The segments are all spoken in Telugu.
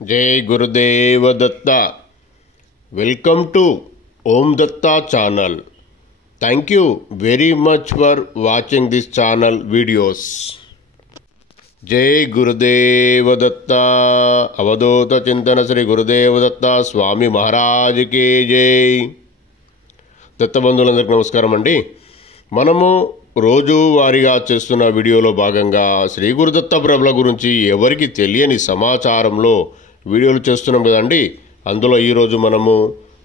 जय Gurudev Datta. Welcome to Om Datta channel. Thank you very much for watching this channel videos. जय गुरुदेव दत्ता। अवधूत चिंतन श्री गुरुदेव दत्ता स्वामी महाराज की जय। దత్తబంధువులందరికీ నమస్కారం అండి। మనము రోజువారీగా చేస్తున్న వీడియోలో భాగంగా శ్రీ గురుదత్త ప్రభుల గురించి ఎవరికి తెలియని సమాచారంలో వీడియోలు చేస్తున్నాం కదండి। అందులో ఈరోజు మనము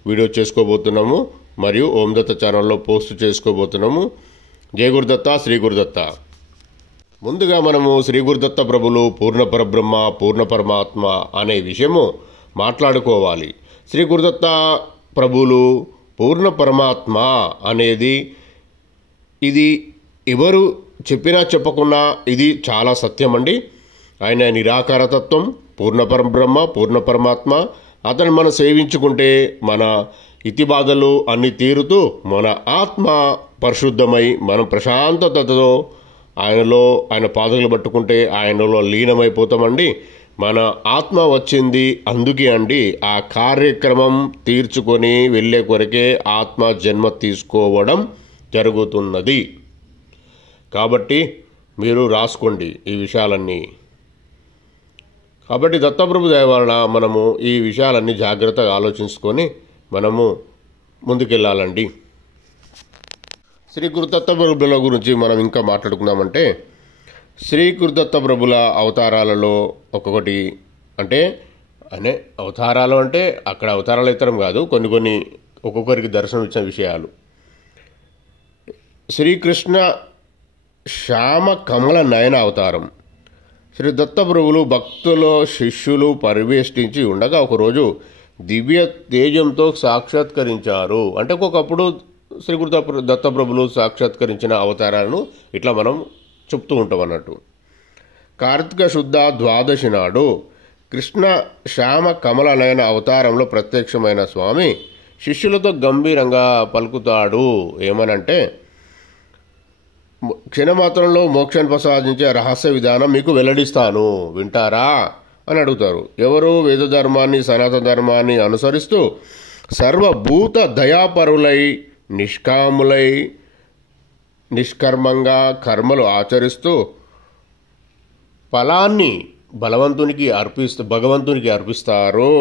వీడియో చేసుకోబోతున్నాము మరియు ఓం దత్త ఛానల్లో పోస్ట్ చేసుకోబోతున్నాము। జై గురుదత్త, శ్రీ గురుదత్త। ముందుగా మనము శ్రీ గురుదత్త ప్రభులు పూర్ణ పరబ్రహ్మ పూర్ణ పరమాత్మ అనే విషయము మాట్లాడుకోవాలి। శ్రీ గురుదత్త ప్రభులు పూర్ణ పరమాత్మ అనేది ఇది ఎవరు చెప్పినా చెప్పకున్నా ఇది చాలా సత్యం అండి। ఆయన నిరాకార తత్వం, పూర్ణ పరబ్రహ్మ పూర్ణ పరమాత్మ। అతను మనం సేవించుకుంటే మన ఇతి బాధలు అన్ని తీరుతూ మన ఆత్మ పరిశుద్ధమై మనం ప్రశాంతతతో ఆయన పాదకులు పట్టుకుంటే ఆయనలో లీనమైపోతామండి। మన ఆత్మ వచ్చింది అందుకే అండి ఆ కార్యక్రమం తీర్చుకొని వెళ్ళే కొరకే ఆత్మ జన్మ తీసుకోవడం జరుగుతున్నది। కాబట్టి మీరు రాసుకోండి ఈ విషయాలన్నీ। కాబట్టి దత్తప్రభు దయ వలన మనము ఈ విషయాలన్నీ జాగ్రత్తగా ఆలోచించుకొని మనము ముందుకెళ్ళాలండి। శ్రీ గురుదత్త ప్రభుల గురించి మనం ఇంకా మాట్లాడుకుందామంటే శ్రీ గురుదత్త ప్రభుల అవతారాలలో ఒక్కొక్కటి అంటే అవతారాలు అంటే అక్కడ అవతారాలు ఇతరం కాదు, కొన్ని ఒక్కొక్కరికి దర్శనం ఇచ్చిన విషయాలు। శ్రీకృష్ణ శ్యామ కమల నయన అవతారం। శ్రీ దత్తప్రభులు భక్తులు శిష్యులు పరివేష్టించి ఉండగా ఒకరోజు దివ్య తేజంతో సాక్షాత్కరించారు। అంటే ఒకప్పుడు శ్రీ దత్తప్రభులు సాక్షాత్కరించిన అవతారాలను ఇట్లా మనం చెప్తూ ఉంటాం అన్నట్టు। కార్తీక శుద్ధ ద్వాదశి నాడు కృష్ణ శ్యామ కమల నయన అవతారంలో ప్రత్యక్షమైన స్వామి శిష్యులతో గంభీరంగా పలుకుతాడు। ఏమనంటే క్షణమాత్రంలో మోక్షాన్ని ప్రసాదించే రహస్య విధానం మీకు వెల్లడిస్తాను, వింటారా అని అడుగుతారు। ఎవరు వేద ధర్మాన్ని సనాతన ధర్మాన్ని అనుసరిస్తూ సర్వభూత దయాపరులై నిష్కాములై నిష్కర్మంగా కర్మలు ఆచరిస్తూ ఫలాన్ని భగవంతునికి అర్పిస్తారో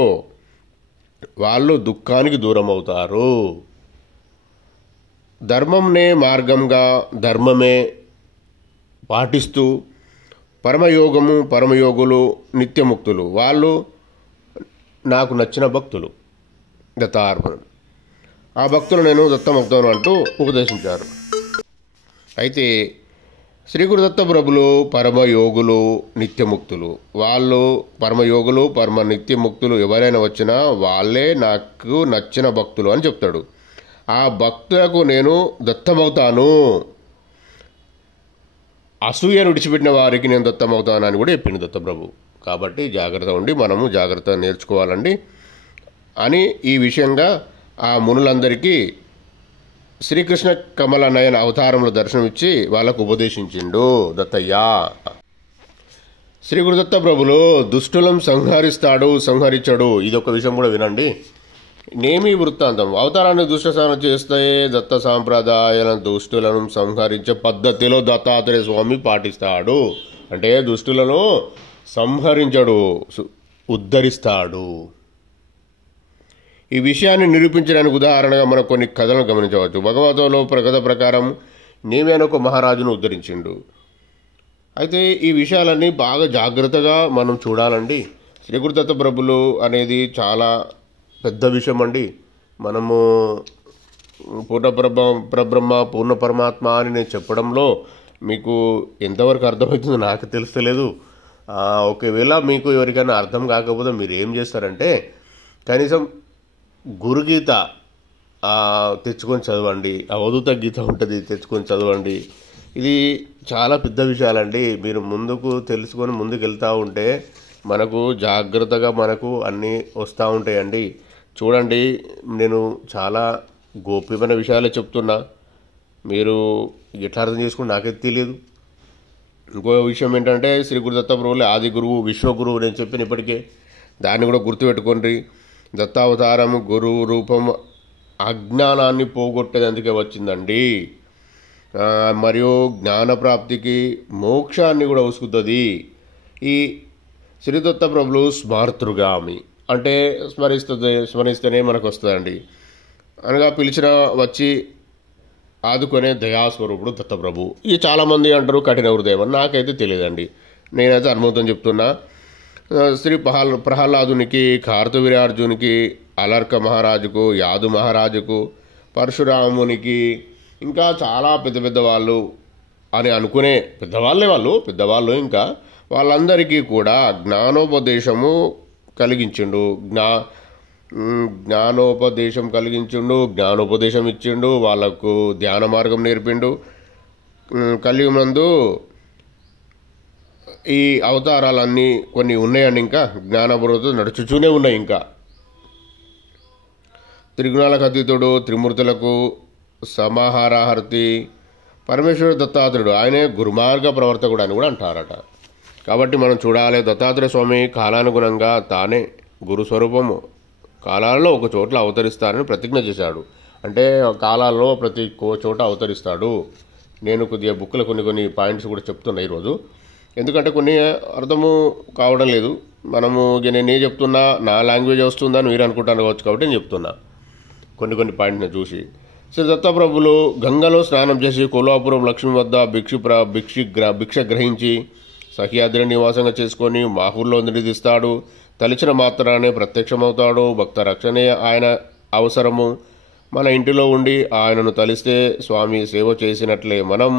వాళ్ళు దుఃఖానికి దూరం అవుతారు। ధర్మంనే మార్గంగా ధర్మమే పాటిస్తూ పరమయోగులు నిత్యముక్తులు వాళ్ళు నాకు నచ్చిన భక్తులు దత్తార్పణం। ఆ భక్తులు నేను దత్తముక్తను అంటూ ఉపదేశించారు। అయితే శ్రీ గురుదత్త ప్రభులు పరమయోగులు నిత్యముక్తులు వాళ్ళు పరమయోగులు పరమ నిత్యముక్తులు ఎవరైనా వచ్చినా వాళ్ళే నాకు నచ్చిన భక్తులు అని చెప్తాడు। ఆ భక్తులకు నేను దత్తమవుతాను, అసూయను విడిచిపెట్టిన వారికి నేను దత్తమవుతాను అని కూడా చెప్పింది దత్తప్రభు। కాబట్టి జాగ్రత్త ఉండి మనము జాగ్రత్త నేర్చుకోవాలండి అని ఈ విషయంగా ఆ మునులందరికీ శ్రీకృష్ణ కమల నయన అవతారంలో దర్శనమిచ్చి వాళ్ళకు ఉపదేశించిండు దత్తయ్య। శ్రీ గురుదత్త ప్రభులు దుష్టులను సంహరించడు। ఇదొక విషయం కూడా వినండి। నేమి వృత్తాంతం అవతారాన్ని దుష్టసానం చేస్తే దత్త సాంప్రదాయాలను దుష్టులను సంహరించే పద్ధతిలో దత్తాత్రేయ స్వామి పాటిస్తాడు। అంటే దుష్టులను సంహరించడు, ఉద్ధరిస్తాడు। ఈ విషయాన్ని నిరూపించడానికి ఉదాహరణగా మనం కొన్ని కథలను గమనించవచ్చు। భగవద్గీతలో కథ ప్రకారం నేమి అని ఒక మహారాజును ఉద్ధరించిండు। అయితే ఈ విషయాలన్నీ బాగా జాగ్రత్తగా మనం చూడాలండి। శ్రీ గురుదత్త ప్రభులు అనేది చాలా పెద్ద విషయం అండి। మనము పూర్ణ పరబ్రహ్మ పూర్ణ పరమాత్మ అని నేను చెప్పడంలో మీకు ఎంతవరకు అర్థమవుతుందో నాకు తెలుస్తలేదు। ఒకవేళ మీకు ఎవరికైనా అర్థం కాకపోతే మీరు ఏం చేస్తారంటే కనీసం గురుగీత తెచ్చుకొని చదవండి, అవధూత గీత ఉంటుంది తెచ్చుకొని చదవండి। ఇది చాలా పెద్ద విషయాలండి। మీరు ముందుకు తెలుసుకొని ముందుకు వెళ్తూ ఉంటే మనకు జాగ్రత్తగా మనకు అన్నీ వస్తూ ఉంటాయండి। చూడండి, నేను చాలా గోప్యమైన విషయాలే చెప్తున్నా, మీరు ఎట్లా అర్థం చేసుకుని నాకైతే తెలియదు। ఇంకో విషయం ఏంటంటే శ్రీ గురుదత్త ప్రభువులే ఆది గురువు విశ్వగురువు నేను చెప్పిన ఇప్పటికే దాన్ని కూడా గుర్తుపెట్టుకోండి. దత్తావతారం గురువు రూపం అజ్ఞానాన్ని పోగొట్టేందుకే వచ్చిందండి. మరియు జ్ఞానప్రాప్తికి మోక్షాన్ని కూడా ఉసుకుతుంది. ఈ శ్రీదత్త ప్రభులు స్మార్తృగామి అంటే స్మరిస్తేనే మనకు వస్తుందండి. అనగా పిలిచిన వచ్చి ఆదుకునే దయాస్వరూపుడు దత్తప్రభు. ఇది చాలామంది అంటారు కఠిన హృదయం అని, నాకైతే తెలియదండి. నేనైతే అనుభవం చెప్తున్నా. శ్రీ ప్రహ్లాదునికి, కార్తవీర్యార్జునికి, అలర్క మహారాజుకు, యాదు మహారాజుకు, పరశురామునికి, ఇంకా చాలా పెద్ద పెద్ద వాళ్ళు అని అనుకునే పెద్దవాళ్ళు ఇంకా వాళ్ళందరికీ కూడా జ్ఞానోపదేశము కలిగించిండు. జ్ఞానోపదేశం ఇచ్చిండు. వాళ్ళకు ధ్యాన మార్గం నేర్పిండు. కలియుగమందు ఈ అవతారాలన్నీ కొన్ని ఉన్నాయండి. ఇంకా జ్ఞానపూర్వత నడుచుతూనే ఉన్నాయి. ఇంకా త్రిగుణాలకు అతీతుడు, త్రిమూర్తులకు సమాహారహర్తి పరమేశ్వర దత్తాత్రేయుడు. ఆయనే గురుమార్గ ప్రవర్తకుడు అని కూడా అంటారట. కాబట్టి మనం చూడాలి, దత్తాత్రేయ స్వామి కాలానుగుణంగా తానే గురుస్వరూపము కాలాలలో ఒక చోట్ల అవతరిస్తారని ప్రతిజ్ఞ చేశాడు. అంటే కాలాల్లో ప్రతి చోట అవతరిస్తాడు. నేను కొద్దిగా బుక్లో కొన్ని పాయింట్స్ కూడా చెప్తున్నా ఈరోజు. ఎందుకంటే కొన్ని అర్థము కావడం లేదు. మనము నేనే చెప్తున్నా, నా లాంగ్వేజ్ వస్తుందని మీరు అనుకుంటాను కావచ్చు, కాబట్టి నేను చెప్తున్నా కొన్ని పాయింట్ని చూసి. శ్రీ దత్తప్రభులు గంగలో స్నానం చేసి కొల్లాపురం లక్ష్మి వద్ద భిక్ష గ్రహించి సహ్యాద్రి నివాసంగా చేసుకొని మాహూర్లో నిధిస్తాడు. తలిచిన మాత్రానే ప్రత్యక్షమవుతాడు. భక్త రక్షణే ఆయన అవసరము. మన ఇంటిలో ఉండి ఆయనను తలిస్తే స్వామి సేవ చేసినట్లే. మనం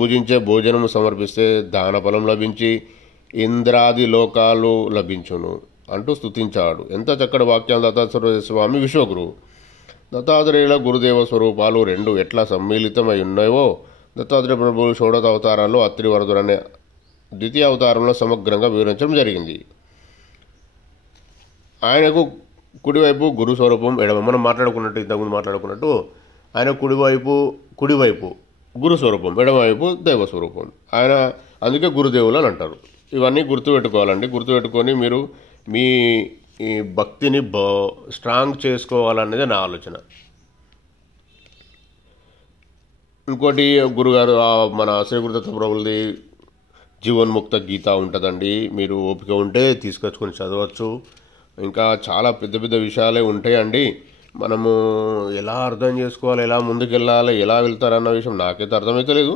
భుజించే భోజనం సమర్పిస్తే దాన ఫలం లభించి ఇంద్రాది లోకాలు లభించును అంటూ స్తుతించాడు. ఎంత చక్కటి వాక్యాలు దత్తాత్రేయ స్వామి విశ్వగురువు. దత్తాత్రేయుల గురుదేవ స్వరూపాలు రెండు ఎట్లా సమ్మిళితమై ఉన్నాయో దత్తాత్రేయ ప్రభువులు షోడశ అవతారాల్లో అత్రివరదుడు అనే ద్వితీయ అవతారంలో సమగ్రంగా వివరించడం జరిగింది. ఆయనకు కుడివైపు గురు స్వరూపం, ఎడమ మనం ఇంతకుముందు మాట్లాడుకున్నట్టు ఆయన కుడివైపు గురు స్వరూపం, ఎడమవైపు దైవ స్వరూపం. ఆయన అందుకే గురుదేవులు అని అంటారు. ఇవన్నీ గుర్తుపెట్టుకోవాలండి. గుర్తుపెట్టుకొని మీరు మీ ఈ భక్తిని స్ట్రాంగ్ చేసుకోవాలనేది నా ఆలోచన. ఇంకోటి గురుగారు మన శ్రీ గురుదత్త ప్రభులది జీవన్ముక్త గీత ఉంటుందండి. మీరు ఓపిక ఉంటే తీసుకొచ్చుకొని చదవచ్చు. ఇంకా చాలా పెద్ద పెద్ద విషయాలే ఉంటాయండి. మనము ఎలా అర్థం చేసుకోవాలి, ఎలా ముందుకెళ్ళాలి, ఎలా వెళ్తారన్న విషయం నాకైతే అర్థమైతలేదు.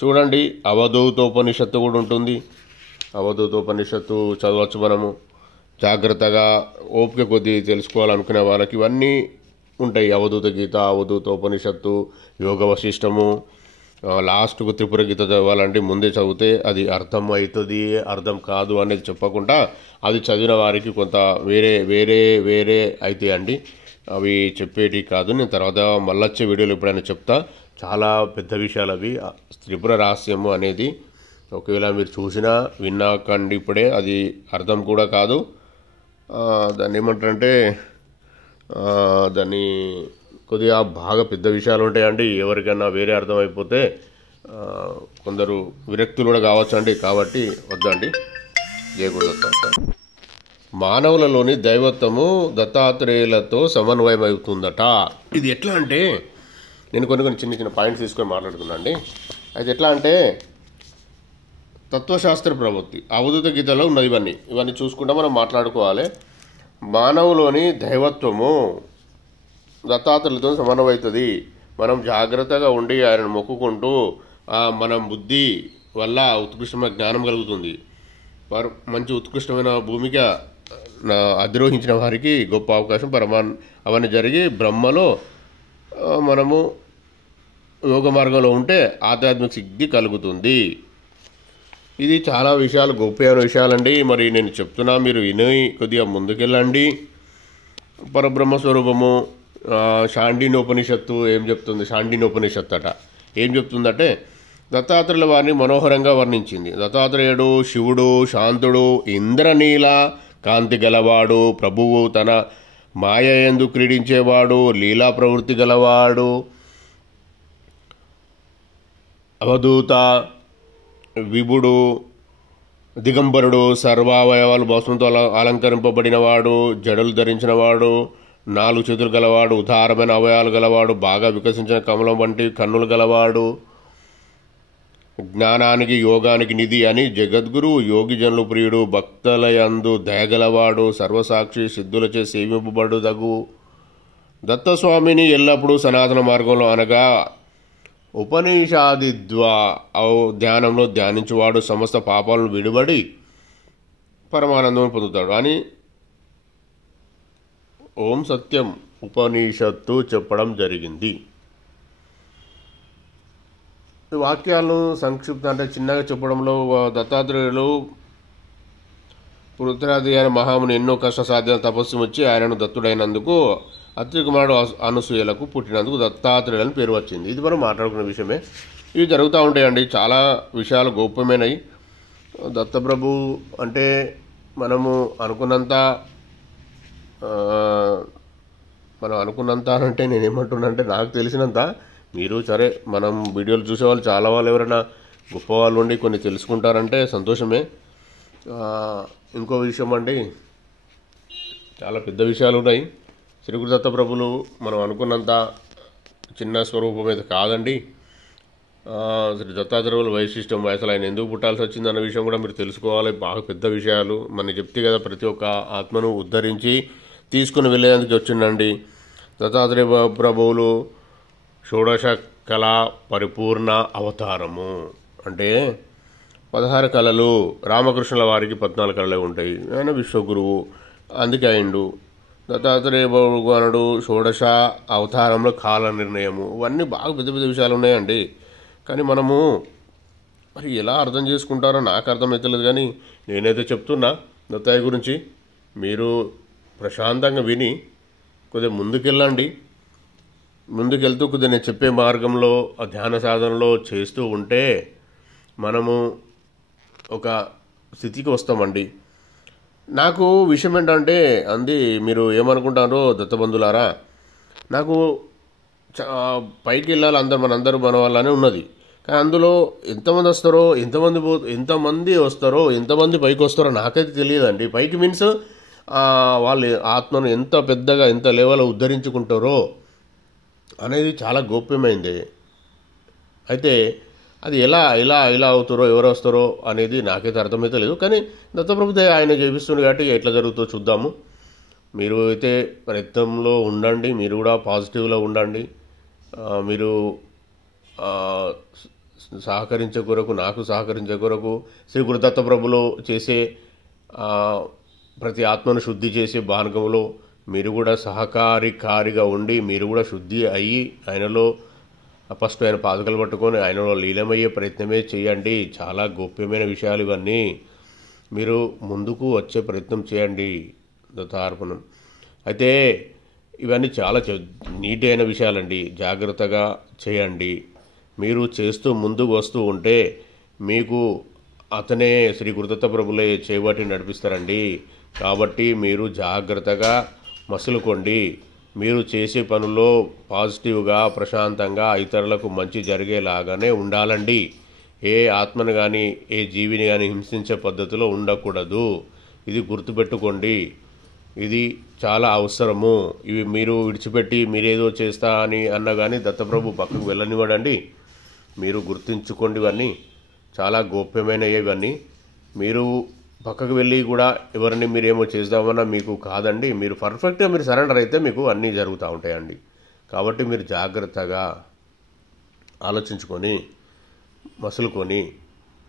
చూడండి, అవధూతోపనిషత్తు కూడా ఉంటుంది. అవధూతోపనిషత్తు చదవచ్చు. మనము జాగ్రత్తగా ఓపిక కొద్దీ తెలుసుకోవాలనుకునే వాళ్ళకి ఇవన్నీ ఉంటాయి. అవధూత గీత, అవధూతోపనిషత్తు, యోగ వశిష్టము, లాస్ట్కు త్రిపుర గీత చదవాలంటే ముందే చదివితే అది అర్థం అవుతుంది, అర్థం కాదు అనేది చెప్పకుండా అది చదివిన వారికి కొంత వేరే అయితే అండి. అవి చెప్పేటి కాదు. నేను తర్వాత మళ్ళొచ్చే వీడియోలో ఎప్పుడైనా చెప్తా. చాలా పెద్ద విషయాలు అవి. త్రిపుర రహస్యము అనేది ఒకవేళ మీరు చూసినా విన్నాకండి ఇప్పుడే, అది అర్థం కూడా కాదు. దాన్ని ఏమంటారంటే దాన్ని కొద్దిగా బాగా పెద్ద విషయాలు ఉంటాయండి. ఎవరికైనా వేరే అర్థమైపోతే కొందరు విరక్తులు కూడా కావచ్చు అండి. కాబట్టి వద్దండి. జయ గురుదత్త. మానవులలోని దైవత్వము దత్తాత్రేయులతో సమన్వయం అవుతుందట. ఇది ఎట్లా అంటే నేను కొన్ని చిన్న పాయింట్స్ తీసుకొని మాట్లాడుతున్నా అండి. అది ఎట్లా అంటే తత్వశాస్త్ర ప్రవృత్తి అవధూత గీతలో ఉన్నది. ఇవన్నీ చూసుకుంటా మనం మాట్లాడుకోవాలి. మానవులోని దైవత్వము దత్తాత్రేయులతో సమన్వయవుతుంది. మనం జాగ్రత్తగా ఉండి ఆయనను మొక్కుకుంటూ మనం బుద్ధి వల్ల ఉత్కృష్టమైన జ్ఞానం కలుగుతుంది. మంచి ఉత్కృష్టమైన భూమిక అధిరోహించిన వారికి గొప్ప అవకాశం అవన్నీ జరిగి బ్రహ్మలో మనము యోగ మార్గంలో ఉంటే ఆధ్యాత్మిక సిద్ధి కలుగుతుంది. ఇది చాలా విషయాలు గొప్ప విషయాలండి. మరి నేను చెప్తున్నా, మీరు విని కొద్దిగా ముందుకెళ్ళండి. పరబ్రహ్మ స్వరూపము శాండినోపనిషత్తు ఏం చెప్తుంది? శాండినోపనిషత్తు అట ఏం చెప్తుందంటే దత్తాత్రేయుల వారిని మనోహరంగా వర్ణించింది. దత్తాత్రేయుడు శివుడు, శాంతుడు, ఇంద్రనీల కాంతి గలవాడు, ప్రభువు తన మాయ యందు క్రీడించేవాడు, లీలా ప్రవృత్తి గలవాడు, అవధూత, విభుడు, దిగంబరుడు, సర్వావయవాలు భస్మంతో అలంకరింపబడినవాడు, జడలు ధరించినవాడు, 4 చేతులు గలవాడు, ఉదారమైన అవయవాలు గలవాడు, బాగా వికసించిన కమలం వంటి కన్నులు గలవాడు, జ్ఞానానికి యోగానికి నిధి అని జగద్గురు, యోగి జనులు ప్రియుడు, భక్తులయందు దయగలవాడు, సర్వసాక్షి, సిద్ధులచే సేవింపబడు దగు దత్తస్వామిని ఎల్లప్పుడూ సనాతన మార్గంలో అనగా ఉపనిషాది ధ్యానంలో ధ్యానించువాడు సమస్త పాపాలను విడిబడి పరమానందం పొందుతాడు అని ఓం సత్యం ఉపనిషత్తు చెప్పడం జరిగింది. ఈ వాక్యాలను సంక్షిప్త అంటే చిన్నగా చెప్పడంలో దత్తాత్రేయులు పృథ్వీరాజు గారి మహాముని ఎన్నో కష్టసాధ్యాలు తపస్సు వచ్చి ఆయనను దత్తుడైనందుకు అత్రి కుమారుడు అనసూయలకు పుట్టినందుకు దత్తాత్రేయులని పేరు వచ్చింది. ఇది మనం మాట్లాడుకునే విషయమే. ఇవి జరుగుతూ ఉంటాయండి. చాలా విషయాలు గోప్యమైనవి. దత్తప్రభు అంటే మనము అనుకున్నంత అంటే నేనేమంటున్నానంటే నాకు తెలిసినంత మీరు సరే మనం వీడియోలు చూసేవాళ్ళు చాలా వాళ్ళు ఎవరైనా గొప్ప వాళ్ళు ఉండి కొన్ని తెలుసుకుంటారంటే సంతోషమే. ఇంకో విషయం అండి, చాలా పెద్ద విషయాలు ఉన్నాయి. శ్రీ గురు దత్తప్రభులు మనం అనుకున్నంత చిన్న స్వరూపం అయితే కాదండి. శ్రీ దత్తాత్రేయుల వైశిష్టం, అసలు ఆయన ఎందుకు పుట్టాల్సి వచ్చింది అన్న విషయం కూడా మీరు తెలుసుకోవాలి. బాగా పెద్ద విషయాలు మన చెప్తే కదా ప్రతి ఒక్క ఆత్మను ఉద్ధరించి తీసుకుని వెళ్ళేందుకు వచ్చిందండి. దత్తాత్రేయ ప్రభువులు షోడశ కళా పరిపూర్ణ అవతారము అంటే 16 కళలు. రామకృష్ణుల వారికి 14 కళలే ఉంటాయి. ఆయన విశ్వగురువు, అందుకే అయిండు. దత్తాత్రేయ భగవానుడు షోడశ అవతారంలో కాల నిర్ణయము, ఇవన్నీ బాగా పెద్ద పెద్ద విషయాలు ఉన్నాయండి. కానీ మనము మరి ఎలా అర్థం చేసుకుంటారో నాకు అర్థమవుతలేదు. కానీ నేనైతే చెప్తున్నా దత్తయ్య గురించి, మీరు ప్రశాంతంగా విని కొద్దిగా ముందుకెళ్ళండి. ముందుకెళ్తూ కొద్దిగా నేను చెప్పే మార్గంలో ఆ ధ్యాన సాధనలో చేస్తూ ఉంటే మనము ఒక స్థితికి వస్తామండి. నాకు విషయం ఏంటంటే అంది, మీరు ఏమనుకుంటారో దత్తబంధులారా, నాకు పైకి వెళ్ళాలి మనందరూ మన వాళ్ళనే ఉన్నది. కానీ అందులో ఎంతమంది వస్తారో, ఎంతమంది పైకి వస్తారో నాకైతే తెలియదండి. పైకి మీన్స్ వాళ్ళు ఆత్మను ఎంత పెద్దగా ఎంత లెవెల్లో ఉద్ధరించుకుంటారో అనేది చాలా గోప్యమైంది. అయితే అది ఎలా అవుతారో ఎవరు వస్తారో అనేది నాకైతే అర్థమైతే లేదు. కానీ దత్తప్రభు ఆయన చేపిస్తుంది కాబట్టి ఎట్లా జరుగుతుందో చూద్దాము. మీరు అయితే ప్రయత్నంలో ఉండండి, మీరు కూడా పాజిటివ్లో ఉండండి. మీరు సహకరించే కొరకు, నాకు సహకరించే కొరకు శ్రీ గురు దత్తప్రభులో చేసే ప్రతి ఆత్మను శుద్ధి చేసే మార్గంలో మీరు కూడా సహకారిగా ఉండి మీరు కూడా శుద్ధి అయ్యి ఆయనలో ఫస్ట్ ఆయన పాదుకలు పట్టుకొని ఆయనలో లీలమయ్యే ప్రయత్నమే చేయండి. చాలా గోప్యమైన విషయాలు ఇవన్నీ. మీరు ముందుకు వచ్చే ప్రయత్నం చేయండి. దత్తార్పణం అయితే ఇవన్నీ చాలా నీట్ అయిన విషయాలండి. జాగ్రత్తగా చేయండి. మీరు చేస్తూ ముందుకు వస్తూ ఉంటే మీకు అతనే శ్రీ గురుదత్త ప్రభులే చేపట్టి నడిపిస్తారండి. కాబట్టి మీరు జాగ్రత్తగా మసులుకోండి. మీరు చేసే పనుల్లో పాజిటివ్గా ప్రశాంతంగా ఇతరులకు మంచి జరిగేలాగానే ఉండాలండి. ఏ ఆత్మను కానీ ఏ జీవిని కానీ హింసించే పద్ధతిలో ఉండకూడదు. ఇది గుర్తుపెట్టుకోండి. ఇది చాలా అవసరము. ఇవి మీరు విడిచిపెట్టి మీరేదో చేస్తా అని అన్నా కానీ దత్తప్రభు పక్కకు వెళ్ళనివ్వడండి. మీరు గుర్తుంచుకోండి. ఇవన్నీ చాలా గోప్యమైనవి. ఇవన్నీ మీరు పక్కకు వెళ్ళి కూడా ఎవరిని మీరేమో చేద్దామన్నా మీకు కాదండి. మీరు పర్ఫెక్ట్గా మీరు సరెండర్ అయితే మీకు అన్నీ జరుగుతూ ఉంటాయండి. కాబట్టి మీరు జాగ్రత్తగా ఆలోచించుకొని మసులుకొని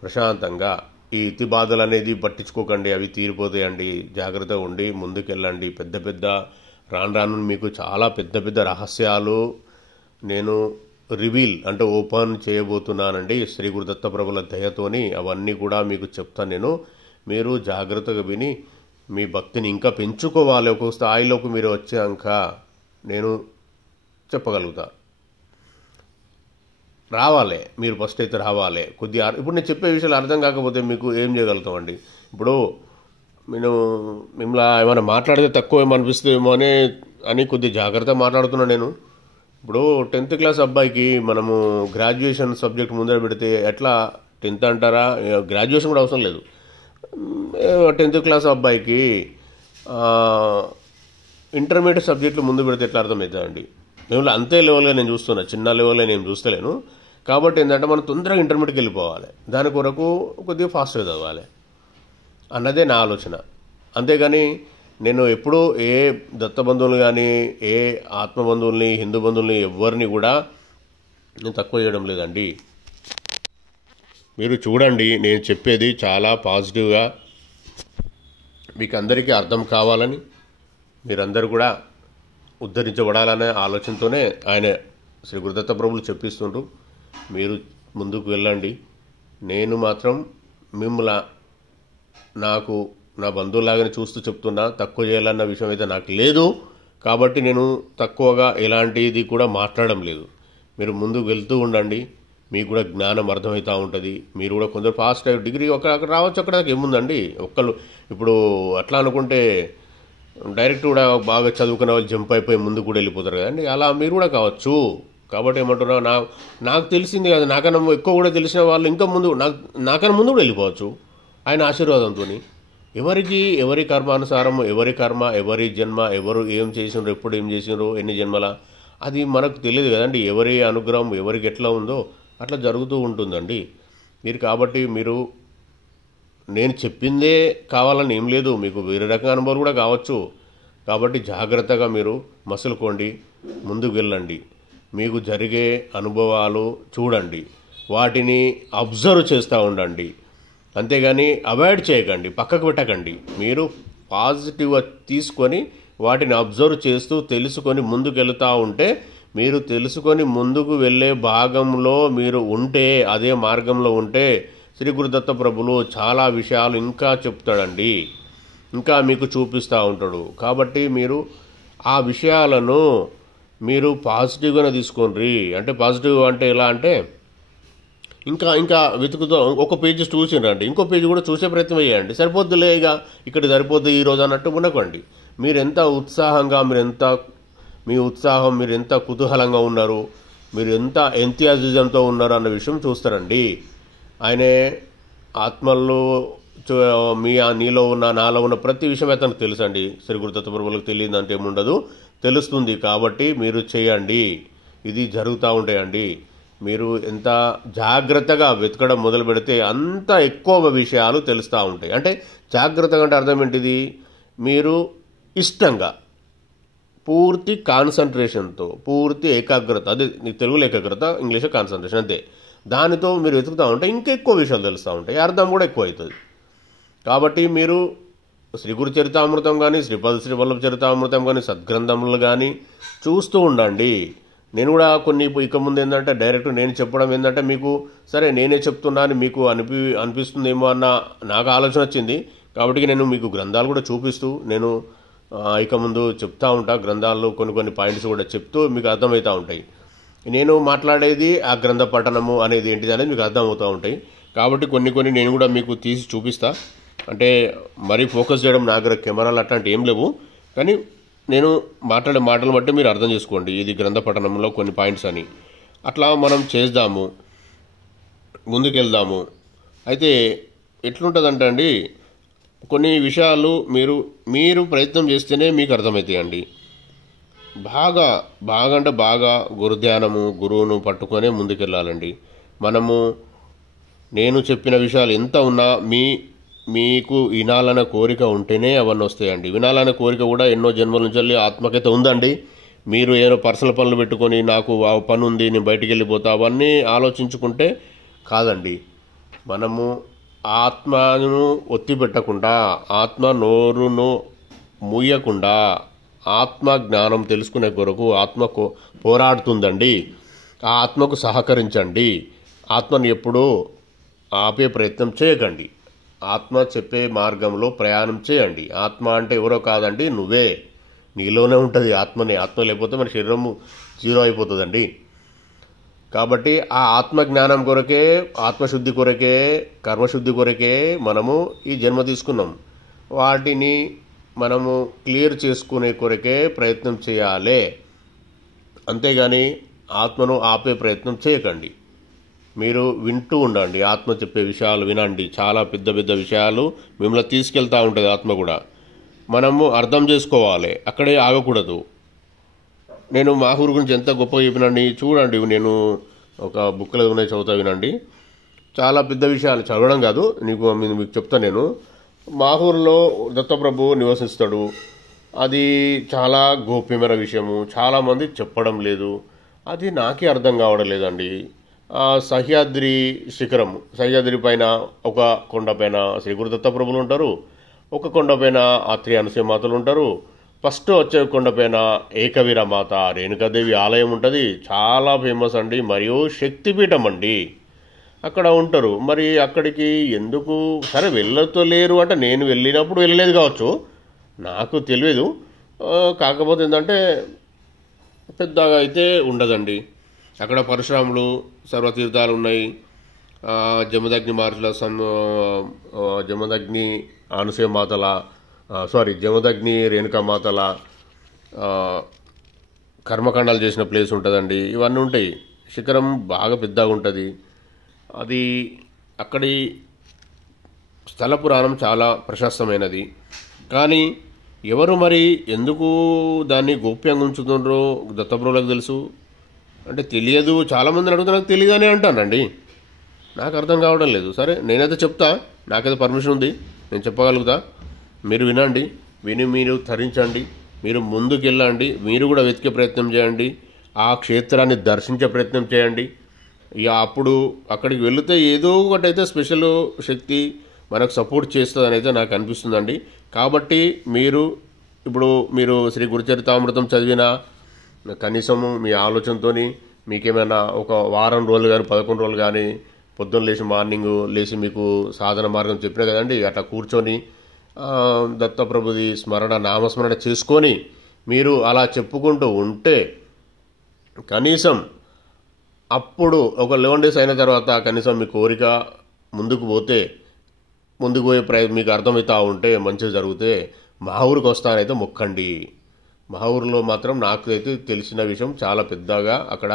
ప్రశాంతంగా ఈ ఇతి బాధలు అనేది పట్టించుకోకండి. అవి తీరిపోతాయండి. జాగ్రత్తగా ఉండి ముందుకెళ్ళండి. పెద్ద రాను మీకు చాలా పెద్ద రహస్యాలు నేను రివీల్ అంటే ఓపెన్ చేయబోతున్నానండి. శ్రీ గురు దత్తప్రభుల దయతోని అవన్నీ కూడా మీకు చెప్తాను నేను. మీరు జాగ్రత్తగా విని మీ భక్తిని ఇంకా పెంచుకోవాలి. ఒక స్థాయిలోకి మీరు వచ్చాక నేను చెప్పగలుగుతా. రావాలి, మీరు ఫస్ట్ అయితే రావాలి. కొద్దిగా ఇప్పుడు నేను చెప్పే విషయాలు అర్థం కాకపోతే మీకు ఏం చేయగలుగుతామండి. ఇప్పుడు నేను మిమ్మల్ని ఏమైనా మాట్లాడితే తక్కువ ఏమనిపిస్తుందేమో అని కొద్దిగా జాగ్రత్తగా మాట్లాడుతున్నా నేను. ఇప్పుడు 10th క్లాస్ అబ్బాయికి మనము గ్రాడ్యుయేషన్ సబ్జెక్ట్ ముందర పెడితే ఎట్లా 10th అంటారా, గ్రాడ్యుయేషన్ కూడా అవసరం లేదు, 10th క్లాస్ అబ్బాయికి ఇంటర్మీడియట్ సబ్జెక్టులు ముందు పెడితే ఎట్లా అర్థమవుతుందండి? మేము అంతే లెవెల్గా నేను చూస్తున్నా, చిన్న లెవెల్లో నేను చూస్తలేను. కాబట్టి ఏంటంటే మనం తొందరగా ఇంటర్మీడియట్కి వెళ్ళిపోవాలి, దాని కొరకు కొద్దిగా ఫాస్ట్గా చదవాలి అన్నదే నా ఆలోచన. అంతేగాని నేను ఎప్పుడూ ఏ దత్తబంధువులు కానీ ఏ ఆత్మబంధువుల్ని హిందూ బంధువుల్ని ఎవరిని కూడా నేను తక్కువ చేయడం లేదండి. మీరు చూడండి, నేను చెప్పేది చాలా పాజిటివ్గా మీకు అందరికీ అర్థం కావాలని, మీరందరూ కూడా ఉద్ధరించబడాలనే ఆలోచనతోనే ఆయన శ్రీ గురుదత్త ప్రభులు చెప్పిస్తుండ్రు. మీరు ముందుకు వెళ్ళండి. నేను మాత్రం మిమ్మల్ని నాకు నా బంధువులాగానే చూస్తూ చెప్తున్నా, తక్కువ చేయాలన్న విషయం అయితే నాకు లేదు. కాబట్టి నేను తక్కువగా ఎలాంటిది కూడా మాట్లాడడం లేదు. మీరు ముందుకు వెళ్తూ ఉండండి, మీకు కూడా జ్ఞానం అర్థమవుతూ ఉంటుంది. మీరు కూడా కొందరు ఫాస్ట్ డిగ్రీ అక్కడ రావచ్చు, అక్కడ ఏముందండి. ఒక్కళ్ళు ఇప్పుడు అట్లా అనుకుంటే డైరెక్ట్ కూడా బాగా చదువుకునే వాళ్ళు జంప్ అయిపోయి ముందుకు కూడా వెళ్ళిపోతారు కదండి. అలా మీరు కూడా కావచ్చు. కాబట్టి ఏమంటున్నా, నాకు తెలిసింది కదా, నాకన్నా ఎక్కువ కూడా తెలిసిన వాళ్ళు ఇంకా ముందు నాకన్నా ముందు కూడా వెళ్ళిపోవచ్చు ఆయన ఆశీర్వాదంతో. ఎవరి కర్మానుసారం, ఎవరి కర్మ, ఎవరి జన్మ, ఎవరు ఏం చేసినారు, ఎప్పుడు ఏం చేసినారు, ఎన్ని జన్మల, అది మనకు తెలియదు కదండి. ఎవరి అనుగ్రహం ఎవరికి ఎట్లా ఉందో అట్లా జరుగుతూ ఉంటుందండి. కాబట్టి మీరు నేను చెప్పిందే కావాలని ఏం లేదు, మీకు వేరే రకమైన అనుభవాలు కూడా కావచ్చు. కాబట్టి జాగ్రత్తగా మీరు మసులుకోండి, ముందుకు వెళ్ళండి. మీకు జరిగే అనుభవాలు చూడండి, వాటిని అబ్జర్వ్ చేస్తూ ఉండండి. అంతేగాని అవాయిడ్ చేయకండి, పక్కకు పెట్టకండి. మీరు పాజిటివ్గా తీసుకొని వాటిని అబ్జర్వ్ చేస్తూ తెలుసుకొని ముందుకు వెళుతూ ఉంటే, మీరు తెలుసుకొని ముందుకు వెళ్ళే భాగంలో మీరు ఉంటే, అదే మార్గంలో ఉంటే శ్రీ గురుదత్త ప్రభులు చాలా విషయాలు ఇంకా చెప్తాడండి, ఇంకా మీకు చూపిస్తూ ఉంటాడు. కాబట్టి మీరు ఆ విషయాలను మీరు పాజిటివ్గానే తీసుకోండి. అంటే పాజిటివ్ అంటే ఎలా అంటే, ఇంకా వెతుకుతూ ఒక పేజ్ చూసిరండి, ఇంకో పేజ్ కూడా చూసే ప్రయత్నం చేయండి. సరిపోద్దులే, ఇక ఇక్కడ సరిపోద్దు ఈరోజు అన్నట్టు ఉండకండి. మీరు ఎంత ఉత్సాహంగా, మీ ఉత్సాహం, మీరు ఎంత కుతూహలంగా ఉన్నారు, మీరు ఎంత ఎంథియాజిజంతో ఉన్నారు అన్న విషయం చూస్తారండి. ఆయనే ఆత్మల్లో నీలో ఉన్న, నాలో ఉన్న ప్రతి విషయం అతనికి తెలుసండి. శ్రీ గురుదత్త ప్రభువులకు తెలియదంటే ఏముండదు, తెలుస్తుంది. కాబట్టి మీరు చేయండి, ఇది జరుగుతూ ఉంటాయండి. మీరు ఎంత జాగ్రత్తగా వెతకడం మొదలు పెడితే అంత ఎక్కువ విషయాలు తెలుస్తూ ఉంటాయి. అంటే జాగ్రత్తగా అంటే అర్థం ఏంటిది? మీరు ఇష్టంగా, పూర్తి కాన్సన్ట్రేషన్తో, పూర్తి ఏకాగ్రత, అదే తెలుగులో ఏకాగ్రత, ఇంగ్లీష్లో కాన్సన్ట్రేషన్, అంతే. దానితో మీరు వెతుకుతూ ఉంటే ఇంకా ఎక్కువ విషయాలు తెలుస్తూ ఉంటాయి, అర్థం కూడా ఎక్కువ అవుతుంది. కాబట్టి మీరు శ్రీ గురు చరితామృతం కానీ, శ్రీ వల్లభ చరితామృతం కానీ, సద్గ్రంథములు కానీ చూస్తూ ఉండండి. నేను కూడా కొన్ని ఇక ముందు ఏంటంటే డైరెక్ట్ నేను చెప్పడం ఏంటంటే, మీకు సరే నేనే చెప్తున్నా అని మీకు అనిపిస్తుందేమో అన్న నాకు ఆలోచన వచ్చింది. కాబట్టి నేను మీకు గ్రంథాలు కూడా చూపిస్తూ నేను ఇక ముందు చెప్తా ఉంటా. గ్రంథాల్లో కొన్ని పాయింట్స్ కూడా చెప్తూ మీకు అర్థమవుతూ ఉంటాయి. నేను మాట్లాడేది ఆ గ్రంథ పఠనము అనేది ఏంటిది అనేది మీకు అర్థమవుతూ ఉంటాయి. కాబట్టి కొన్ని నేను కూడా మీకు తీసి చూపిస్తా. అంటే మరీ ఫోకస్ చేయడం నా దగ్గర కెమెరాలు అట్లాంటి ఏం లేవు, కానీ నేను మాట్లాడే మాటలు బట్టి మీరు అర్థం చేసుకోండి, ఇది గ్రంథ పఠనంలో కొన్ని పాయింట్స్ అని. అట్లా మనం చేద్దాము, ముందుకెళ్దాము. అయితే ఎట్లుంటుందంటే అండి, కొన్ని విషయాలు మీరు ప్రయత్నం చేస్తేనే మీకు అర్థమవుతాయండి. బాగా అంటే బాగా గురుధ్యానము, గురువును పట్టుకొనే ముందుకెళ్ళాలండి. నేను చెప్పిన విషయాలు ఎంత ఉన్నా మీకు వినాలన్న కోరిక ఉంటేనే అవన్నీ వస్తాయండి. వినాలన్న కోరిక కూడా ఎన్నో జన్మల నుంచి వెళ్ళి ఆత్మకైతే ఉందండి. మీరు ఏదో పర్సనల్ పనులు పెట్టుకొని నాకు పని ఉంది నేను బయటికి వెళ్ళిపోతా అవన్నీ ఆలోచించుకుంటే కాదండి. మనము ఆత్మను ఒత్తి పెట్టకుండా, ఆత్మ నోరును మూయకుండా, ఆత్మ జ్ఞానం తెలుసుకునే కొరకు ఆత్మకు పోరాడుతుందండి. ఆ ఆత్మకు సహకరించండి. ఆత్మను ఎప్పుడూ ఆపే ప్రయత్నం చేయకండి. ఆత్మ చెప్పే మార్గంలో ప్రయాణం చేయండి. ఆత్మ అంటే ఎవరో కాదండి, నువ్వే, నీలోనే ఉంటుంది ఆత్మనే. ఆత్మ లేకపోతే మన శరీరము జీరో అయిపోతుందండి. కాబట్టి ఆ ఆత్మ జ్ఞానం కొరకే, ఆత్మశుద్ధి కొరకే, కర్మశుద్ధి కొరకే మనము ఈ జన్మ తీసుకున్నాం. వాటిని మనము క్లియర్ చేసుకునే కొరకే ప్రయత్నం చేయాలి. అంతేగాని ఆత్మను ఆపే ప్రయత్నం చేయకండి. మీరు వింటూ ఉండండి, ఆత్మ చెప్పే విషయాలు వినండి. చాలా పెద్ద పెద్ద విషయాలు మిమ్మల్ని తీసుకెళ్తూ ఉంటుంది ఆత్మ కూడా. మనము అర్థం చేసుకోవాలి, అక్కడే ఆగకూడదు. నేను మాహూర్ గురించి ఎంత గొప్పగా చెప్పినండి చూడండి. నేను ఒక బుక్లో ఉన్నాయి, చదువుతా వినండి. చాలా పెద్ద విషయాలు చదవడం కాదు, మీకు చెప్తాను. నేను మాహూర్లో దత్తప్రభు నివసిస్తాడు. అది చాలా గోప్యమైన విషయము, చాలామంది చెప్పడం లేదు. అది నాకే అర్థం కావడం లేదండి. సహ్యాద్రి శిఖరం, సహ్యాద్రి పైన ఒక కొండపైన శ్రీ గురు దత్తప్రభులు ఉంటారు, ఒక కొండపైన ఆత్రేయ అనసూయమాతలు ఉంటారు. ఫస్ట్ వచ్చే కొండపైన ఏకవీర మాత రేణుకాదేవి ఆలయం ఉంటుంది, చాలా ఫేమస్ అండి, మరియు శక్తిపీఠం అండి. అక్కడ ఉంటారు. మరి అక్కడికి ఎందుకు సరే వెళ్ళలేరు అంటే, నేను వెళ్ళినప్పుడు వెళ్ళలేదు కావచ్చు, నాకు తెలియదు. కాకపోతే ఏంటంటే పెద్దగా అయితే ఉండదండి. అక్కడ పరశురాములు సర్వతీర్థాలు ఉన్నాయి. జమదగ్ని మహర్షుల జమదగ్ని అనసూయమాతల జమదగ్ని రేణుకామాతల కర్మకాండాలు చేసిన ప్లేస్ ఉంటుందండి. ఇవన్నీ ఉంటాయి. శిఖరం బాగా పెద్దగా ఉంటుంది. అది అక్కడి స్థల పురాణం చాలా ప్రశస్తమైనది. కానీ ఎవరు మరి ఎందుకు దాన్ని గోప్యంగా ఉంచుతుండ్రో దత్తప్రభులకు తెలుసు. అంటే తెలియదు, చాలామంది అడుగుతా నాకు తెలియదని అంటానండి. నాకు అర్థం కావడం లేదు. సరే నేనైతే చెప్తా, నాకైతే పర్మిషన్ ఉంది, నేను చెప్పగలుగుతా. మీరు వినండి, విని మీరు తరించండి, మీరు ముందుకెళ్ళండి, మీరు కూడా వెతికే ప్రయత్నం చేయండి, ఆ క్షేత్రాన్ని దర్శించే ప్రయత్నం చేయండి. ఇక అప్పుడు అక్కడికి వెళితే ఏదో ఒకటైతే స్పెషల్ శక్తి మనకు సపోర్ట్ చేస్తుందని అయితే నాకు అనిపిస్తుందండి. కాబట్టి మీరు శ్రీ గురుచరితామృతం చదివిన కనీసము మీ ఆలోచనతో మీకేమైనా ఒక వారం రోజులు కానీ 11 రోజులు కానీ పొద్దున్న లేచి మార్నింగ్ లేచి మీకు సాధన మార్గం చెప్పినా కదండి, అట్లా కూర్చొని దత్తప్రభుది స్మరణ నామస్మరణ చేసుకొని మీరు అలా చెప్పుకుంటూ ఉంటే కనీసం అప్పుడు ఒక 11 డేస్ అయిన తర్వాత కనీసం మీ కోరిక ముందుకు పోయే మీకు అర్థమవుతూ ఉంటే మంచిగా జరిగితే మా ఊరికి వస్తానైతే మొక్కండి. మా ఊరిలో మాత్రం నాకు అయితే తెలిసిన విషయం చాలా పెద్దగా అక్కడ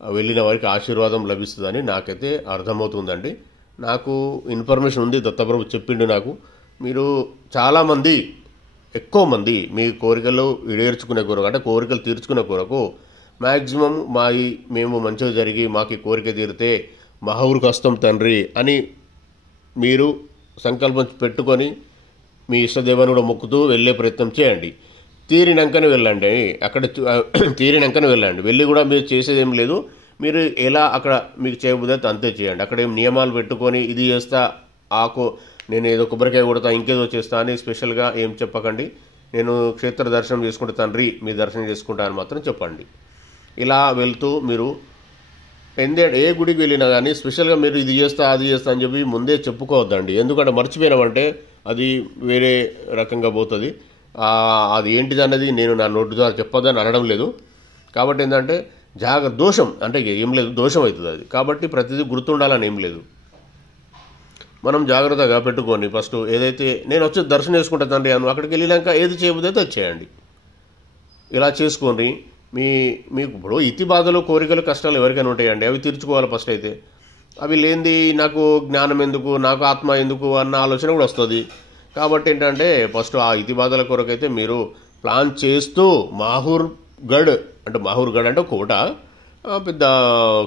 వెళ్ళిన వారికి ఆశీర్వాదం లభిస్తుందని నాకైతే అర్థమవుతుందండి. నాకు ఇన్ఫర్మేషన్ ఉంది, దత్తప్రభు చెప్పిండు నాకు. మీరు చాలామంది ఎక్కువ మంది మీ కోరికలు ఈడేర్చుకునే కొరకు అంటే కోరికలు తీర్చుకునే కొరకు మ్యాక్సిమం మేము మంచిగా జరిగి మాకు కోరిక తీరితే మా ఊరికి వస్తాం తండ్రి అని మీరు సంకల్పం పెట్టుకొని మీ ఇష్టదేవాన్ని కూడా మొక్కుతూ వెళ్ళే ప్రయత్నం చేయండి. తీరినాకనే వెళ్ళండి, అక్కడ తీరినాకనే వెళ్ళండి. వెళ్ళి కూడా మీరు చేసేది ఏం లేదు, మీరు ఎలా అక్కడ మీకు చేయబోతే అంతే చేయండి. అక్కడ ఏం నియమాలు పెట్టుకొని ఇది చేస్తా నేను ఏదో కొబ్బరికాయ కొడతా ఇంకేదో చేస్తా అని స్పెషల్గా ఏం చెప్పకండి. నేను క్షేత్ర దర్శనం చేసుకుంటే తండ్రి మీ దర్శనం చేసుకుంటా అని మాత్రం చెప్పండి. ఇలా వెళ్తూ మీరు ఏ గుడికి వెళ్ళినా కానీ స్పెషల్గా మీరు ఇది చేస్తా అది చేస్తా అని చెప్పి ముందే చెప్పుకోవద్దండి. ఎందుకంటే మర్చిపోయినామంటే అది వేరే రకంగా పోతుంది. అది ఏంటిది అన్నది నేను నా నోటి ద్వారా చెప్పొద్దని అనడం లేదు. కాబట్టి ఏంటంటే దోషం అంటే ఏం లేదు, దోషం అవుతుంది అది. కాబట్టి ప్రతిదీ గుర్తుండాలని ఏం లేదు. మనం జాగ్రత్తగా పెట్టుకొని ఫస్ట్ ఏదైతే నేను వచ్చి దర్శనం చేసుకుంటా తండ్రి అను అక్కడికి వెళ్ళినాక ఏది చేయబోతే అది చేయండి. ఇలా చేసుకోండి. మీకు ఇప్పుడు ఇతి బాధలు కోరికలు కష్టాలు ఎవరికైనా ఉంటాయండి, అవి తీర్చుకోవాలి ఫస్ట్. అయితే అవి లేనిది నాకు జ్ఞానం ఎందుకు, నాకు ఆత్మ ఎందుకు అన్న ఆలోచన కూడా వస్తుంది. కాబట్టి ఏంటంటే ఫస్ట్ ఆ ఇతి బాధల కొరకైతే మీరు ప్లాన్ చేస్తూ మాహూర్గఢ్ అంటే కోట పెద్ద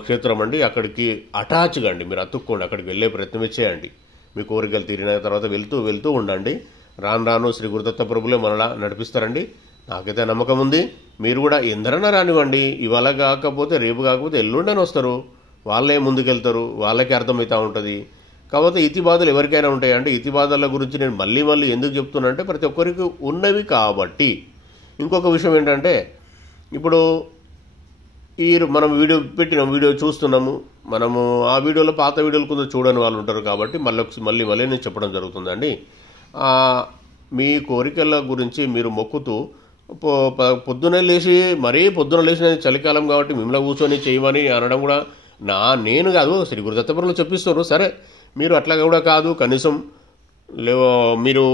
క్షేత్రం అండి, అక్కడికి అటాచ్గా అండి మీరు అతుక్కోండి, అక్కడికి వెళ్ళే ప్రయత్నమే చేయండి. మీ కోరికలు తీరిన తర్వాత వెళ్తూ ఉండండి. రాను శ్రీ గురుదత్త ప్రభులే మనలా నడిపిస్తారండి. నాకైతే నమ్మకం ఉంది. మీరు కూడా ఎందరన్నా రానివ్వండి, ఇవాళ కాకపోతే రేపు కాకపోతే ఎల్లుండని వస్తారు, వాళ్ళే ముందుకెళ్తారు, వాళ్ళకే అర్థమవుతూ ఉంటుంది. కాకపోతే ఇతి బాధలు ఎవరికైనా ఉంటాయండి. ఇతి బాధల గురించి నేను మళ్ళీ ఎందుకు చెప్తున్నానంటే ప్రతి ఒక్కరికి ఉన్నవి కాబట్టి. ఇంకొక విషయం ఏంటంటే ఇప్పుడు మనం వీడియో చూస్తున్నాము, మనము ఆ వీడియోలో పాత వీడియోలు కొంచెం చూడని వాళ్ళు ఉంటారు. కాబట్టి మళ్ళీ నేను చెప్పడం జరుగుతుందండి. మీ కోరికల గురించి మీరు మొక్కుతూ పొద్దున లేచి చలికాలం కాబట్టి మిమ్మల్ని కూర్చొని చేయమని అనడం కూడా నేను కాదు, శ్రీ గురు దత్తపురంలో చెప్పిస్తారు. సరే మీరు అట్లా కూడా కాదు, కనీసం మీరు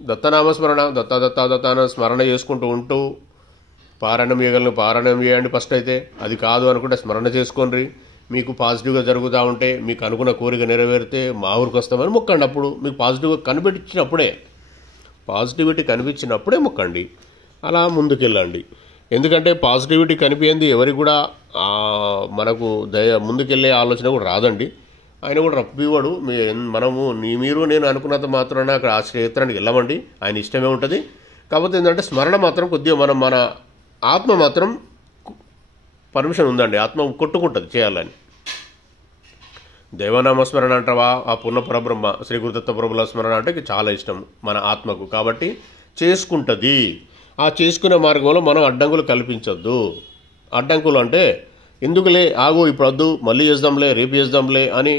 దత్తనామస్మరణ దత్త స్మరణ చేసుకుంటూ ఉంటూ పారాయణం చేయగలను, పారాయణం చేయండి ఫస్ట్. అయితే అది కాదు అనుకుంటే స్మరణ చేసుకోండి. మీకు పాజిటివ్గా జరుగుతూ ఉంటే, మీకు అనుకున్న కోరిక నెరవేరితే మా ఊరికి వస్తామని మొక్కండి. అప్పుడు మీకు పాజిటివ్గా పాజిటివిటీ కనిపించినప్పుడే మొక్కండి. అలా ముందుకెళ్ళండి. ఎందుకంటే పాజిటివిటీ కనిపించింది ఎవరికి కూడా మనకు ముందుకెళ్ళే ఆలోచన కూడా రాదండి. ఆయన కూడా రప్పివాడు. మీరు నేను అనుకున్నంత మాత్రాన అక్కడ ఆ క్షేత్రానికి వెళ్ళమండి. ఆయన ఇష్టమే ఉంటుంది. కాకపోతే ఏంటంటే స్మరణ మాత్రం కొద్దిగా మన ఆత్మ మాత్రం పర్మిషన్ ఉందండి. ఆత్మ కొట్టుకుంటుంది చేయాలని. దైవనామస్మరణ అంటావా, ఆ పూర్ణ పరబ్రహ్మ శ్రీ గురుదత్త ప్రభుల స్మరణ అంటే చాలా ఇష్టం మన ఆత్మకు. కాబట్టి చేసుకుంటుంది. ఆ చేసుకునే మార్గంలో మనం అడ్డంకులు కల్పించొద్దు. అడ్డంకులు అంటే ఎందుకులే ఆగు, ఇప్పుడు వద్దు, మళ్ళీ చేద్దాంలే, రేపు చేద్దాంలే అని,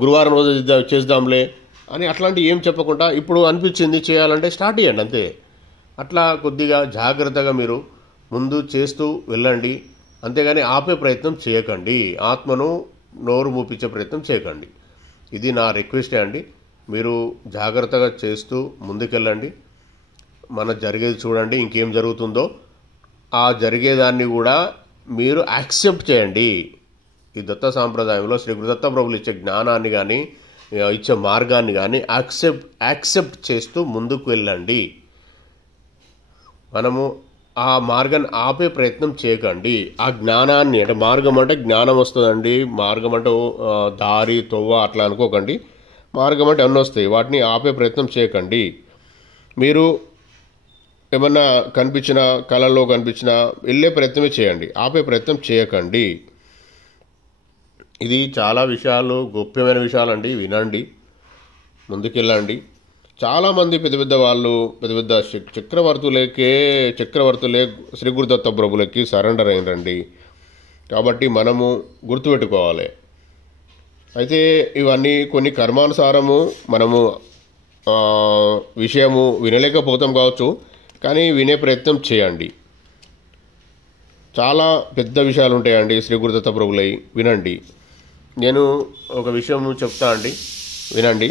గురువారం రోజు చేద్దాంలే అని అట్లాంటివి ఏం చెప్పకుండా ఇప్పుడు అనిపించింది చేయాలంటే స్టార్ట్ చేయండి అంతే. అట్లా కొద్దిగా జాగ్రత్తగా మీరు ముందు చేస్తూ వెళ్ళండి. అంతేగాని ఆపే ప్రయత్నం చేయకండి. ఆత్మను నోరు మూపించే ప్రయత్నం చేయకండి. ఇది నా రిక్వెస్టే అండి. మీరు జాగ్రత్తగా చేస్తూ ముందుకెళ్ళండి. జరిగేది చూడండి, ఇంకేం జరుగుతుందో ఆ జరిగేదాన్ని కూడా మీరు యాక్సెప్ట్ చేయండి. ఈ దత్త సాంప్రదాయంలో శ్రీ గురుదత్త ప్రభులు ఇచ్చే జ్ఞానాన్ని కానీ ఇచ్చే మార్గాన్ని కానీ యాక్సెప్ట్ చేస్తూ ముందుకు వెళ్ళండి. మనము ఆ మార్గాన్ని ఆపే ప్రయత్నం చేయకండి. ఆ జ్ఞానాన్ని అంటే మార్గం అంటే జ్ఞానం వస్తుందండి. మార్గం అంటే దారి తొవ్వ అట్లా అనుకోకండి. మార్గం అంటే అన్నీ వస్తాయి. వాటిని ఆపే ప్రయత్నం చేయకండి. మీరు ఏమన్నా కనిపించినా, కళల్లో కనిపించినా వెళ్ళే ప్రయత్నమే చేయండి. ఆపే ప్రయత్నం చేయకండి. ఇది చాలా విషయాలు, గోప్యమైన విషయాలండి. వినండి, ముందుకెళ్ళండి. చాలామంది పెద్ద పెద్ద వాళ్ళు, పెద్ద పెద్ద చక్రవర్తులే శ్రీ గురుదత్త ప్రభులకి సరెండర్ అయినండి. కాబట్టి మనము గుర్తుపెట్టుకోవాలి. అయితే ఇవన్నీ కొన్ని కర్మానుసారము మనము విషయము వినలేకపోతాం కావచ్చు, కానీ వినే ప్రయత్నం చేయండి. చాలా పెద్ద విషయాలు ఉంటాయండి శ్రీ గురుదత్త ప్రభులై. వినండి. నేను ఒక విషయం చెప్తా అండి, వినండి.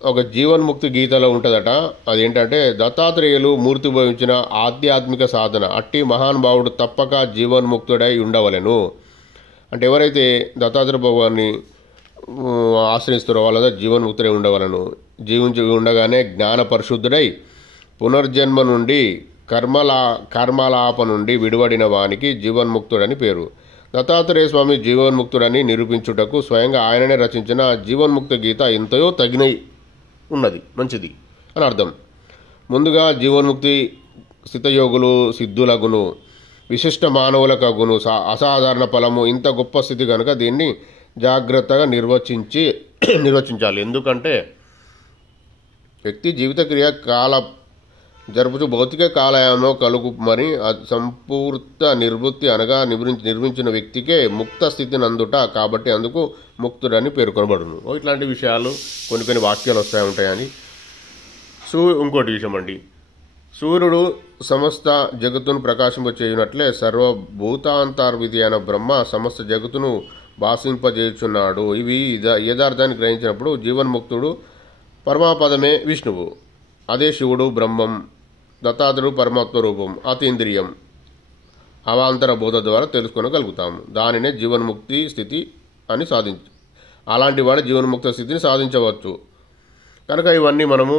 ఒక జీవన్ముక్తి గీతలో ఉంటుందట. అదేంటంటే, దత్తాత్రేయులు మూర్తి భవించిన ఆధ్యాత్మిక సాధన అట్టి మహానుభావుడు తప్పక జీవన్ముక్తుడై ఉండవలెను. అంటే ఎవరైతే దత్తాత్రేయ భగవాన్ని ఆశ్రయిస్తారో వాళ్ళ జీవన్ముక్తుడై ఉండవలను. జీవించి ఉండగానే జ్ఞాన పరిశుద్ధుడై పునర్జన్మ నుండి కర్మలాప నుండి విడివడిన వానికి జీవన్ముక్తుడని పేరు. దత్తాత్రేయ స్వామి జీవన్ముక్తుడని నిరూపించుటకు స్వయంగా ఆయననే రచించిన జీవన్ముక్త గీత ఎంతయో తగినై ఉన్నది, మంచిది అని అర్థం. ముందుగా జీవన్ముక్తి స్థితయోగులు సిద్ధులగును, విశిష్ట మానవులకగును అసాధారణ ఫలము. ఇంత గొప్ప స్థితి కనుక దీన్ని జాగ్రత్తగా నిర్వచించాలి. ఎందుకంటే వ్యక్తి జీవిత క్రియ కాల జరుపుచు భౌతిక కాలయంలో కలుగు మరి సంపూర్త నిర్వృత్తి అనగా నిర్మించిన వ్యక్తికే ముక్త స్థితిని అందుట. కాబట్టి అందుకు ముక్తుడని పేర్కొనబడును. ఇట్లాంటి విషయాలు కొన్ని వాక్యాలు ఉంటాయని. ఇంకోటి విషయం అండి, సూర్యుడు సమస్త జగత్తును ప్రకాశింపచేయునట్లే సర్వభూతాంతర్విధి అయిన బ్రహ్మ సమస్త జగత్తును భాషింపజేయుచున్నాడు. ఇవి యథార్థాన్ని గ్రహించినప్పుడు జీవన్ముక్తుడు పరమాపదమే విష్ణువు, అదే శివుడు బ్రహ్మం, దత్తాత్రేయుడు పరమాత్మ రూపం, అతీంద్రియం, అవాంతర బోధ ద్వారా తెలుసుకోగలుగుతాము. దానినే జీవన్ముక్తి స్థితి అని అలాంటి వాడు జీవన్ముక్త స్థితిని సాధించవచ్చు. కనుక ఇవన్నీ మనము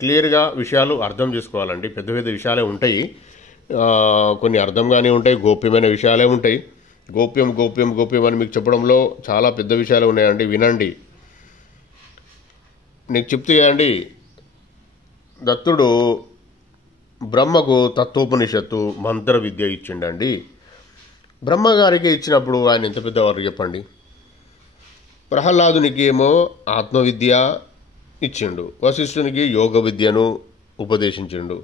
క్లియర్గా విషయాలు అర్థం చేసుకోవాలండి. పెద్ద పెద్ద విషయాలే ఉంటాయి, కొన్ని అర్థంగానే ఉంటాయి, గోప్యమైన విషయాలే ఉంటాయి. గోప్యం అని మీకు చెప్పడంలో చాలా పెద్ద విషయాలు ఉన్నాయండి. వినండి. నీకు చెప్తే అండి, దత్తుడు బ్రహ్మకు తత్వోపనిషత్తు మంత్ర విద్య ఇచ్చిండండి. బ్రహ్మగారికి ఇచ్చినప్పుడు ఆయన ఎంత పెద్దవారు చెప్పండి. ప్రహ్లాదునికి ఏమో ఆత్మవిద్య ఇచ్చిండు, వశిష్ఠునికి యోగ విద్యను ఉపదేశించిండు,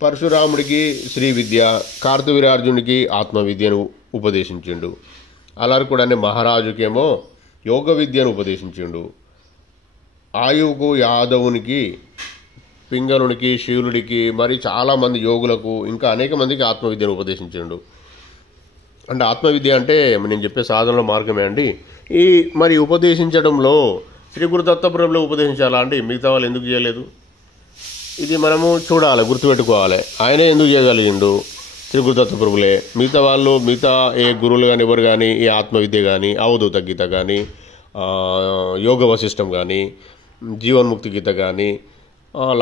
పరశురాముడికి శ్రీ విద్య, కార్తవీర్యార్జునికి ఆత్మవిద్యను ఉపదేశించిండు, అలర్కుడు మహారాజుకేమో యోగ విద్యను ఉపదేశించిండు, ఆయువుకు యాదవునికి, పింగళునికి, శివుడికి, మరి చాలామంది యోగులకు, ఇంకా అనేక మందికి ఆత్మవిద్యను ఉపదేశించిండు. అంటే ఆత్మవిద్య అంటే నేను చెప్పే సాధనలో మార్గమే అండి. మరి ఉపదేశించడంలో శ్రీ గురుదత్త ప్రభులు ఉపదేశించాలా అండి, మిగతా వాళ్ళు ఎందుకు చేయలేదు? ఇది మనము చూడాలి, గుర్తుపెట్టుకోవాలి. ఆయనే ఎందుకు చేయగలిగిండు, శ్రీ గురుదత్త ప్రభులే. మిగతా వాళ్ళు మిగతా ఏ గురువులు కానీ ఎవరు కానీ ఈ ఆత్మవిద్య కానీ అవధూత గీత కానీ యోగ వశిష్టం కానీ జీవన్ముక్తి గీత కానీ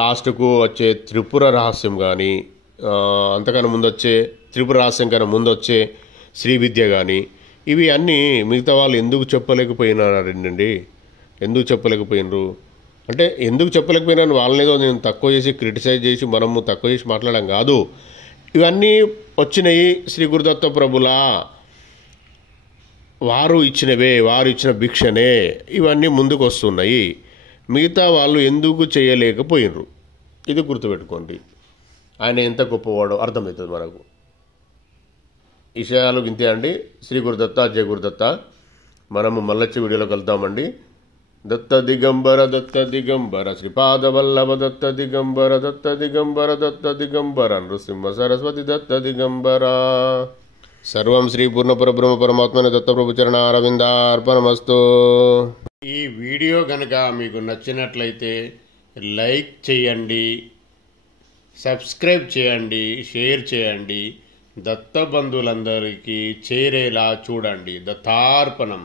లాస్ట్కు వచ్చే త్రిపుర రహస్యం కానీ అంతకన్నా ముందు వచ్చే త్రిపుర రహస్యం కన్నా ముందు వచ్చే శ్రీ విద్య కానీ ఇవి అన్నీ మిగతా వాళ్ళు ఎందుకు చెప్పలేకపోయినారండి? ఎందుకు చెప్పలేకపోయినరు అంటే ఎందుకు చెప్పలేకపోయినాను వాళ్ళనేదో నేను తక్కువ చేసి క్రిటిసైజ్ చేసి మనము తక్కువ చేసి మాట్లాడడం కాదు. ఇవన్నీ వచ్చినాయి శ్రీ గురుదత్త ప్రభుల వారు ఇచ్చినవే, వారు ఇచ్చిన భిక్షనే ఇవన్నీ ముందుకు వస్తున్నాయి. మిగతా వాళ్ళు ఎందుకు చేయలేకపోయినరు ఇది గుర్తుపెట్టుకోండి. ఆయన ఎంత గొప్పవాడో అర్థమవుతుంది మనకు. విషయాలు ఇంతే అండి. శ్రీ గురుదత్త, జయ గురుదత్త. మనము మళ్ళొచ్చి వీడియోలోకి వెళ్తామండి. దత్త దిగంబర శ్రీపాద వల్లభ దత్త దిగంబర దత్త దిగంబర నృసింహ సరస్వతి దత్త దిగంబర. సర్వం శ్రీ పూర్ణపరబ్రహ్మ పరమాత్మని దత్తప్రభు చరణ అరవిందార్పణమస్తు. ఈ వీడియో కనుక మీకు నచ్చినట్లయితే లైక్ చేయండి, సబ్స్క్రైబ్ చేయండి, షేర్ చేయండి. దత్త బంధువులందరికీ చేరేలా చూడండి. దత్తార్పణం.